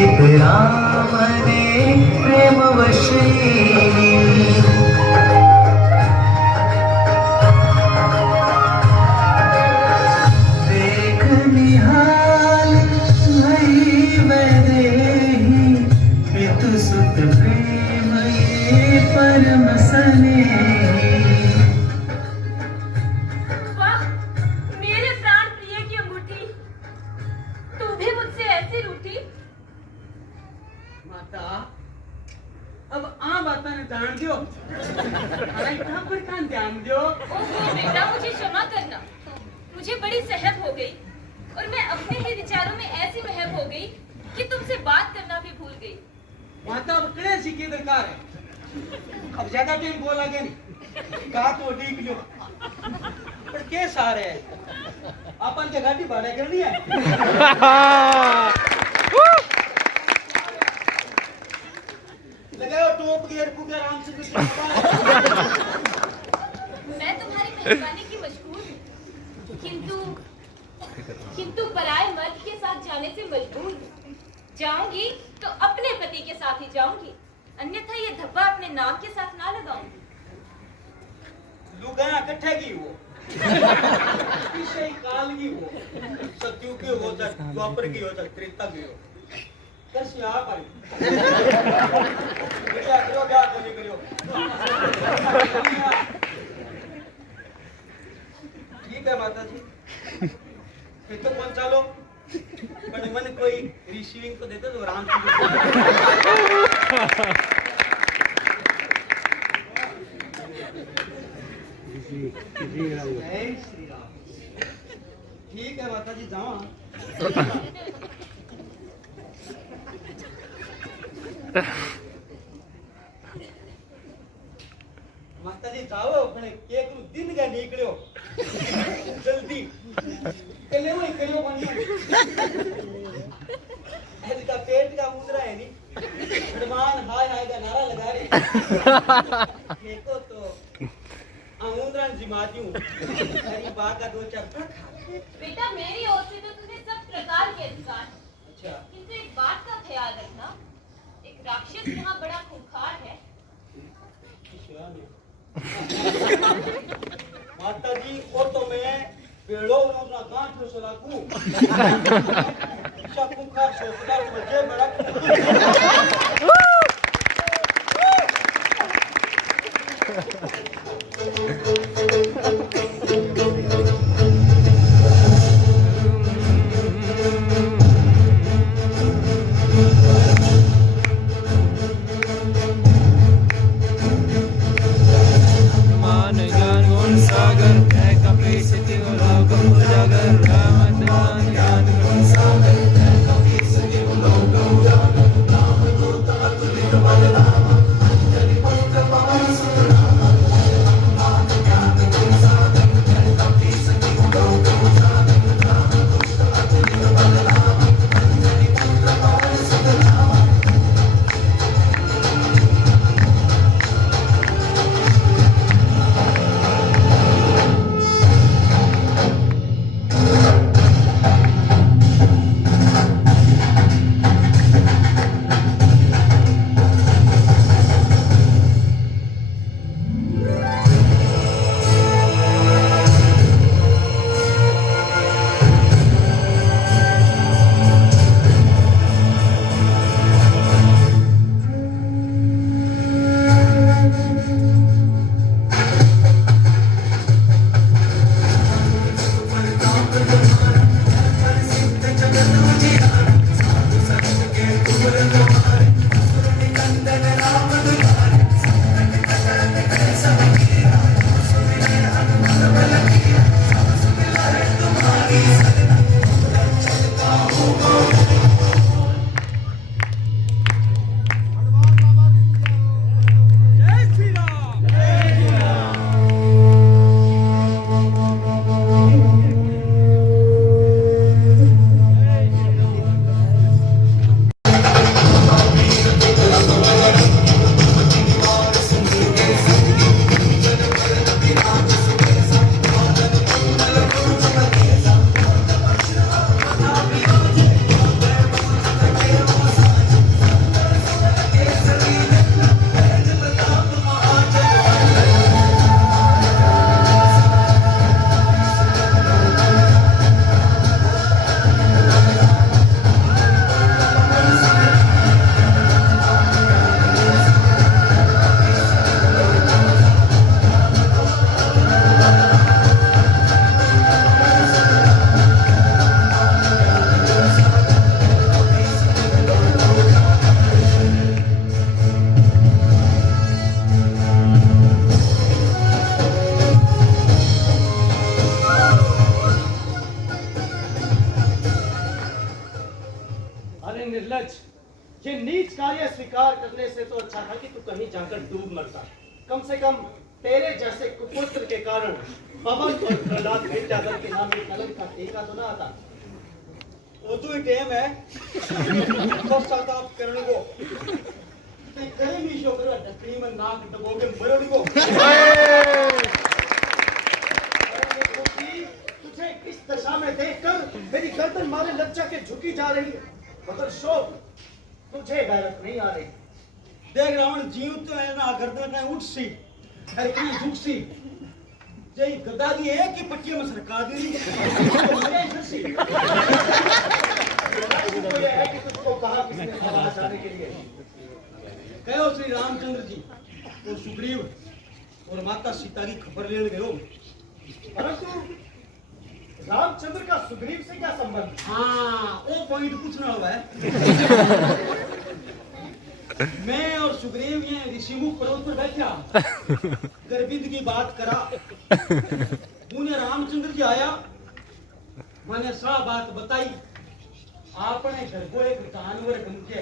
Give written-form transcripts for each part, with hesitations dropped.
चितरामने प्रेमवशेनी देख निहाल भई वैदेही पितु सुत प्रेम ये परम स्नेही। वाह, मेरे प्राण प्रिय की अंगूठी, तू भी मुझसे ऐसी रूठी। माता अब आ बाता ने ध्यान दियो, अरे कहाँ पर कान ध्यान दियो। ओहो बेटा, मुझे क्षमा करना, मुझे बड़ी सहम हो गई और मैं अपने ही विचारों में ऐसी महव हो गई कि तुमसे बात करना भी भूल गई। माता अब कड़े सीखे दरकार है, अब ज्यादा टाइम बोला गया नहीं, कहा तो ठीक लियो। पर के सारे है, अपन के गाड़ी भाड़े करनी है। लगाओ टोप गियर पुगे आराम से। मैं तुम्हारी मेहरबानी की मशहूर हूँ, किंतु पराये मर्द के साथ जाने से मजबूर हूँ। जाऊंगी तो अपने पति के साथ ही जाऊंगी, अन्यथा ये धब्बा अपने नाम के साथ ना लगाऊंगी। लुगाया इकट्ठे की हो, विषय काल की हो, सत्यु की हो, द्वापर की हो, त्रेता की हो। कैसी आप आई? बेटा करो क्या जल्दी करो। ठीक है माता जी, फिर तो कौन चालो, पर मन कोई रिसीविंग तो देते तो आराम से। जय श्री राम। ठीक है माता जी जाओ। माता जी जाओ, अपने केक नु दिन का निकलियो जल्दी कले वही करियो बनी इसका पेट का मुद्रा है नी हनुमान हाय हाय का नारा लगा रहे देखो तो आमुद्रन जिमाती हूँ हरी बा का दो चक्कर। बेटा मेरी ओर से तो तुम्हें सब प्रकार के अधिकार हैं। अच्छा किंतु एक बात का ख्याल रखना, एक राक्षस यहाँ बड़ा खूंखार है। माता जी और तो मैं पेड़ों में अपना गांठ में सलाकू सब खूंखार सोचता मुझे बड़ा नीरज, ये नीच कार्य स्वीकार करने से तो अच्छा था कि तू कहीं जाकर डूब मरता। कम से कम तेरे जैसे कुपुत्र के कारण पवन और प्रहलाद विद्याधर के नाम में कलंक का टीका तो ना आता। वो तो ही टेम है तो साथ आप करने को ते कहीं भी शो करो डकरी में नाक डबोगे मरने को। तुझे इस दशा में देखकर मेरी गर्दन मारे लज्जा के झुकी जा रही है, मगर शोक तुझे गैरत नहीं आ रही। देख रावण जीव तो है ना गर्दन का उठ सी अरे कहीं झुक सी जय गदा की एक ही पट्टी में सरका दी मरे सी तो ये है कि तुझको कहा किसने बाहर जाने के लिए? कहो श्री रामचंद्र जी और सुग्रीव और माता सीता की खबर लेने गयो। परंतु रामचंद्र का सुग्रीव से क्या संबंध? हाँ वो पॉइंट पूछना हुआ है। मैं और सुग्रीव ये ऋषिमुख पर्वत पर बैठा गर्भित की बात करा मुझे रामचंद्र जी आया मैंने सब बात बताई आपने घर को एक जानवर बन के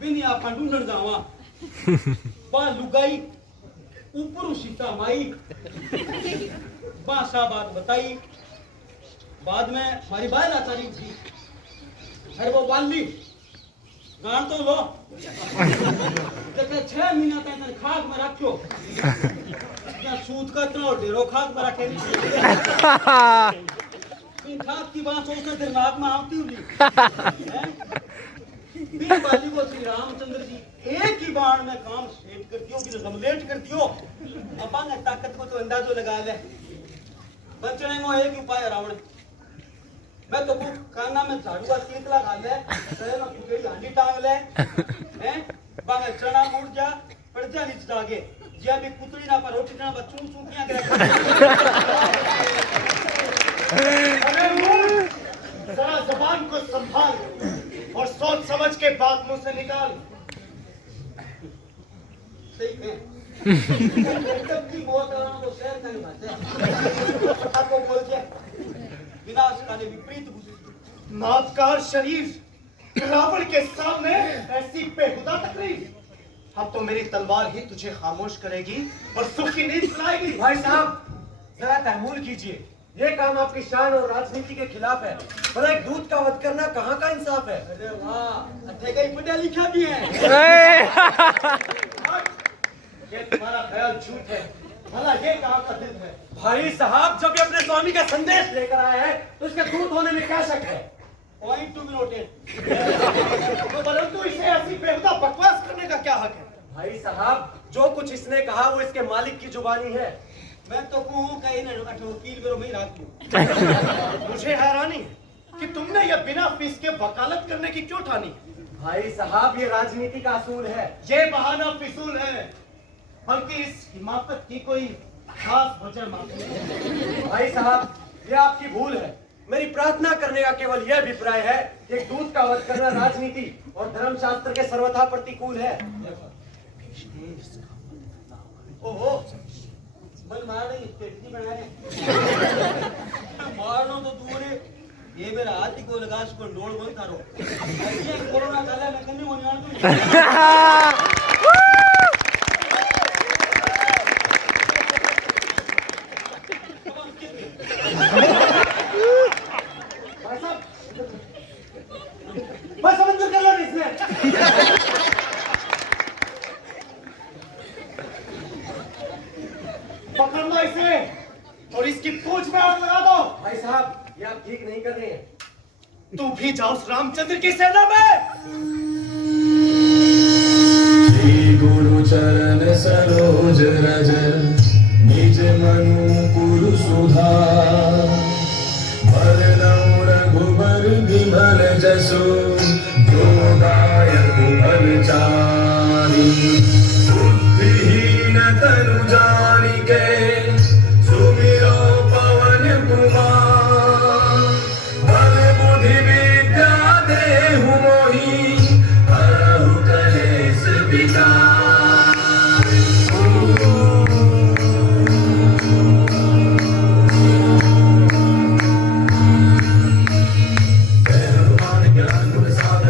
बिन आप ढूंढन जावा बा लुगाई ऊपर सीता माई बा सा बात बताई। बाद में हमारी बाल आचारी थी अरे वो बाली गान तो लो देखा 6 महीना तक खाक में रखो क्या सूद का इतना ढेरों खाक में रखे खाक की बात सोचकर तेरे नाक में आती हुई बिन बाली को श्री रामचंद्र जी एक ही बाण में काम सेट कर दियो कि कम्प्लीट कर दियो। अपन ताकत को तो अंदाजो लगा ले बचने को एक उपाय रावण मैं तो काना में झाड़ू का तीत लगा ले सरे में फुकेड़ी हांडी टांग ले हैं बांगे चना मुड़ जा पड़ जा नीचे जागे जिया भी कुतड़ी ना पर रोटी ना बच्चों चूकियां करे। अरे मूर्ख, जरा जबान को संभाल और सोच समझ के बात मुंह से निकाल। सही है एकदम की बहुत तो शेयर नहीं बात आपको बोल के विनाश काले विपरीत नादकार शरीर रावण के सामने ऐसी बेहुदा तकलीफ। अब तो मेरी तलवार ही तुझे खामोश करेगी और सुखी नींद सुनाएगी। भाई साहब जरा तहमुल कीजिए, ये काम आपकी शान और राजनीति के खिलाफ है। भला एक दूत का वध करना कहाँ का इंसाफ है? अरे वाह अच्छे कई पढ़ा लिखा भी है। ये तुम्हारा ख्याल झूठ है, भला ये कहाँ का दिल है? भाई साहब जब ये अपने स्वामी का संदेश लेकर आया है तो इसके दूत होने में क्या शक है? Point to be noted. परंतु इसे ऐसी बेहुदा बकवास करने का क्या हक है? भाई साहब जो कुछ इसने कहा वो इसके मालिक की जुबानी है। मैं तो कहूँ कहीं ना वकील करो मैं रात को। मुझे हैरानी है कि तुमने यह बिना फीस के वकालत करने की क्यों ठानी? भाई साहब ये राजनीति का असूल है। ये बहाना फिजूल है, बल्कि इस हिमाकत की कोई खास वजह मालूम है। भाई साहब ये आपकी भूल है। मेरी प्रार्थना करने का केवल यह अभिप्राय है कि एक दूत का वध करना राजनीति और धर्मशास्त्र के सर्वथा प्रतिकूल है। ओहो बल मार रही पेटी बना रहे मारनो तो दूर है ये मेरा हाथ ही को लगा इसको डोल बंद करो ये कोरोना काल है मैं कन्नी होने वाला बस समझ कर लो इसने। पकड़ लो इसे और इसकी पूंछ में आग लगा दो। भाई साहब ये आप ठीक नहीं कर रहे हैं। तू भी जा उस रामचंद्र की सेना में। श्री गुरु चरण सरोज रज निज मनु कुरु सुधार भरनौ रघुबर विमल जसु जो दायक फल चारि बुद्धिहीन तनु जानिके सुमिरो पवन कुमार बल बुद्धि विद्या देहु मोहि हरहु कलेश विकार। ज्ञान गुण सागर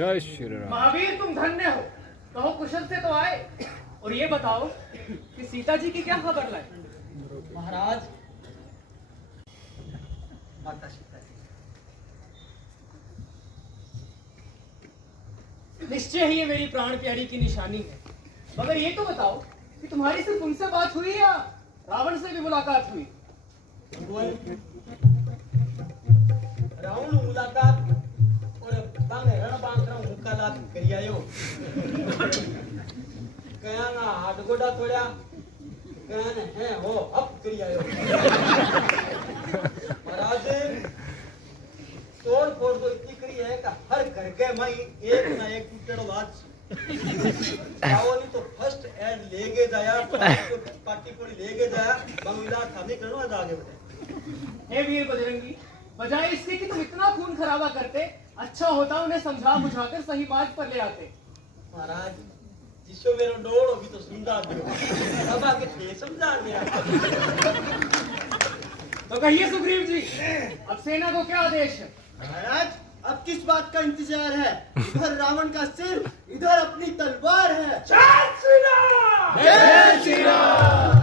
जय श्री राम। महावीर तुम धन्य हो, कहो कुशल से तो आए। और ये बताओ कि सीता जी की क्या खबर लाए? महाराज, माता सीता जी, निश्चय ही ये मेरी प्राण प्यारी की निशानी है। मगर ये तो बताओ कि तुम्हारी सिर्फ उनसे बात हुई या रावण से भी मुलाकात हुई? रावण मुलाकात और बांगे रण बांगरा मुलाकात करी आयो। कया ना हाथ गोड़ा थोड़ा कया ने है हो अब करी आयो। महाराज तोड़ फोड़ तो इतनी करी है कि हर घर के माई एक ना एक टूटड़ बात। रावण तो फर्स्ट एड लेके जाया, पार्टी पूरी लेके जाया, बंगला थाने करवा आगे बढ़े। हे वीर बजरंगी, बजाय इसके कि तुम इतना खून खराबा करते, अच्छा होता उन्हें समझा बुझाकर सही बात पर ले आते। महाराज जिसो मेरो डोड़ अभी तो समझा दियो, अब आके थे समझा दिया। तो कहिए सुग्रीव जी, अब सेना को क्या आदेश है? महाराज अब किस बात का इंतजार है? इधर रावण का सिर, इधर अपनी तलवार है। जय श्री राम! जय श्री राम!